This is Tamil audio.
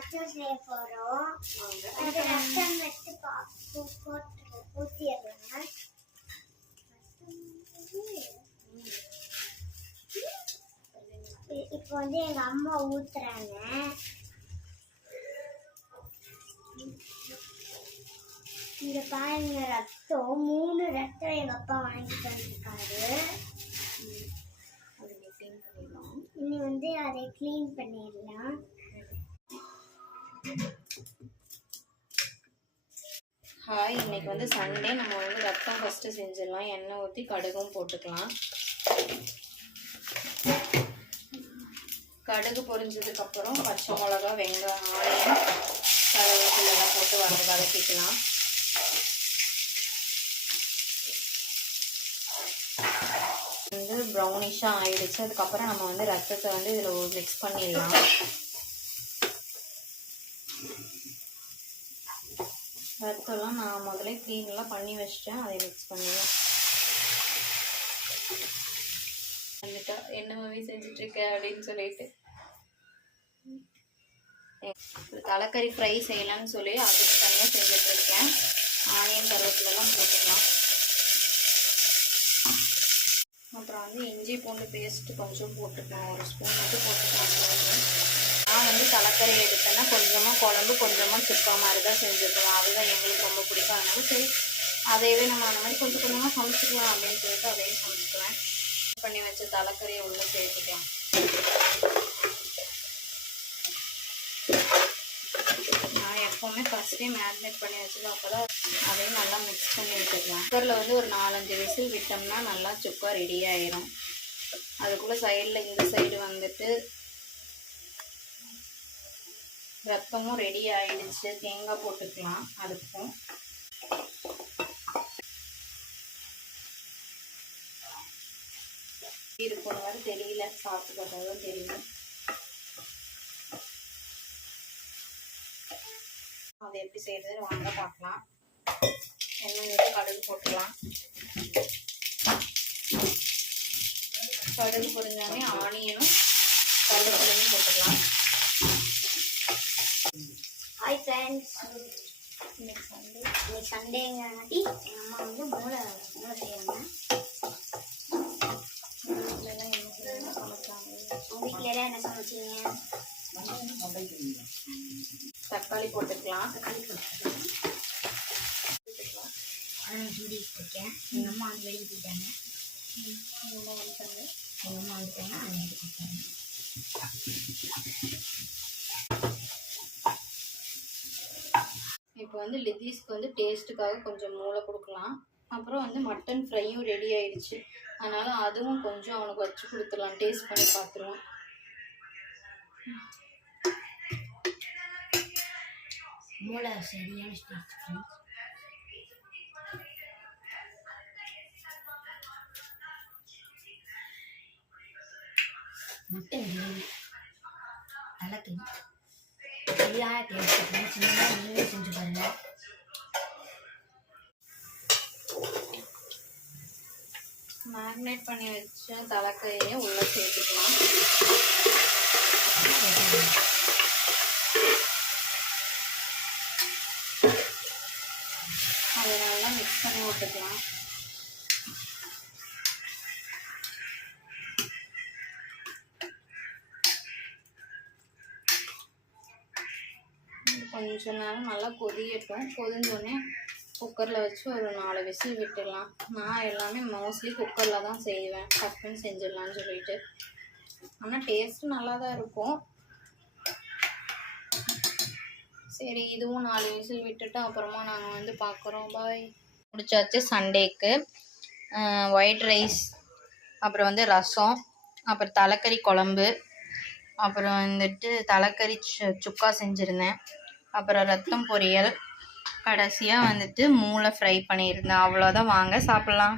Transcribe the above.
ரத்தம் செய்ய போறோம் அது ரத்தம் வச்சு போட்டு இப்போ வந்து எங்க அம்மா ஊத்துறாங்க இந்த பாருங்க ரத்தம் மூணு ரத்தம் எங்க அப்பா வாங்கிட்டு வந்திருக்காரு. இனி வந்து அதை க்ளீன் பண்ணிடலாம். ஹாய் இன்னைக்கு வந்து சண்டே நம்ம வந்து ரத்தம் ஃபஸ்ட்டு செஞ்சிடலாம். எண்ணெய் ஊற்றி கடுகும் போட்டுக்கலாம். கடுகு பொரிஞ்சதுக்கப்புறம் பச்சை மிளகா வெங்காயம் ஆனியன் கருவேப்பிலை போட்டு வர வதக்கிக்கலாம். வந்து ப்ரௌனிஷாக ஆயிடுச்சு. அதுக்கப்புறம் நம்ம வந்து ரத்தத்தை வந்து இதில் மிக்ஸ் பண்ணிடலாம். ரத்தம்லாம் நான் முதல்ல க்ளீன்லாம் பண்ணி வச்சிட்டேன். அதை மிக்ஸ் பண்ணுவேன் வந்துட்டா. என்ன மூவி செஞ்சிட்ருக்க அப்படின்னு சொல்லிட்டு. தலைக்கறி ஃப்ரை செய்யலாம்னு சொல்லி அதுக்கு தனியாக செஞ்சுட்டு இருக்கேன் ஆனியன் கருவேப்பிலெல்லாம் போட்டுக்கலாம். அப்புறம் வந்து இஞ்சி பூண்டு பேஸ்ட்டு கொஞ்சம் போட்டுக்கலாம். ஒரு ஸ்பூன் மட்டும் போட்டுக்கலாம். நான் வந்து தலைக்கறி எடுத்தேன்னா கொஞ்சமாக குழம்பு கொஞ்சமாக சுக்கா மாதிரி தான் செஞ்சுருக்கோம் அதுதான் எங்களுக்கு ரொம்ப பிடிக்கும். அதனால சரி அதையவே நம்ம அந்த மாதிரி கொஞ்சம் கொஞ்சமாக சமைச்சிக்கலாம் அப்படின்னு சொல்லிட்டு அதையும் சமைச்சுக்குவேன். பண்ணி வச்ச தலைக்கறியை உள்ளே சேர்த்துக்கலாம். நான் எப்போவுமே ஃபஸ்ட்டே மேரினேட் பண்ணி வச்சுருக்கேன் அப்போ தான் அதையும் நல்லா மிக்ஸ் பண்ணி வச்சுக்கலாம். குக்கரில் வந்து ஒரு நாலஞ்சு விசில் விட்டோம்னா நல்லா சுக்கா ரெடி ஆயிரும். அதுக்குள்ளே சைடில் இந்த சைடு வந்துட்டு ரத்தமும் ரெடி ஆயிடுச்சு. தேங்காய் போட்டுக்கலாம் அதுக்கும். இருக்கிற மாதிரி தெரியல. சாப்பிட்டு பார்த்தா தெரியும். அதை எப்படி செய்யறது வாங்க பார்க்கலாம். எண்ணெய் கடுகு போட்டுக்கலாம். கடுகு பொரிஞ்சாலே ஆனியனும் கருவேப்பிலையும் போட்டுக்கலாம் ஹாய் ஃப்ரெண்ட்ஸ் இன்னைக்கு வந்து இன்னைக்கு சண்டேங்காட்டி எங்கள் அம்மா வந்து மூளை மூளை செய்கிறாங்க என்ன சமைச்சாங்க உங்கள் வீட்டில் எல்லாம் என்ன சமைச்சீங்க தக்காளி போட்டுக்கலாம். அதனால் சூடிட்டு இருக்கேன் எங்கள் அம்மா வந்து வெளியே போயிட்டாங்க. எங்கள் அம்மா வந்துட்டாங்க எடுத்து கொடுத்தாங்க. இப்போ வந்து லித்தீஸ்க்கு வந்து டேஸ்ட்டுக்காக கொஞ்சம் மூளை கொடுக்கலாம். அப்புறம் வந்து மட்டன் ஃப்ரையும் ரெடி ஆயிடுச்சு. அதனால அதுவும் கொஞ்சம் அவனுக்கு வச்சு கொடுத்துடலாம். டேஸ்ட் பண்ணி பார்த்துருவோம். மூளை சரியான ஸ்டேஜ் ஃப்ரெண்ட்ஸ் முட்டை சரியான டேஸ்ட் சின்னதாக நீங்களே செஞ்சு பாருங்கள் மேக்னேட் பண்ணி வச்ச தலைக்கையே உள்ளே சேர்த்துக்கலாம். அதை நல்லா மிக்ஸ் பண்ணி விட்டுக்கலாம். கொஞ்சம் நேரம் நல்லா கொதியட்டும் கொதிஞ்சோடனே குக்கரில் வச்சு ஒரு நாலு விசில் விட்டுடலாம். நான் எல்லாமே மோஸ்ட்லி குக்கரில் தான் செய்வேன். டக்குன்னு செஞ்சிடலான்னு சொல்லிட்டு. ஆனால் டேஸ்ட்டு நல்லா தான் இருக்கும். சரி இதுவும் நாலு விசில் விட்டுட்டு அப்புறமா நாங்கள் வந்து பார்க்குறோம் பாய் முடிச்சாச்சு சண்டேக்கு ஒயிட் ரைஸ் அப்புறம் வந்து ரசம் அப்புறம் தலைக்கறி குழம்பு அப்புறம் வந்துட்டு தலைக்கறி சு- சுக்கா செஞ்சுருந்தேன். அப்புறம் ரத்தம் பொரியல். கடைசியாக வந்துட்டு மூளை ஃப்ரை பண்ணியிருந்தேன் அவ்வளோதான் வாங்க சாப்பிட்லாம்.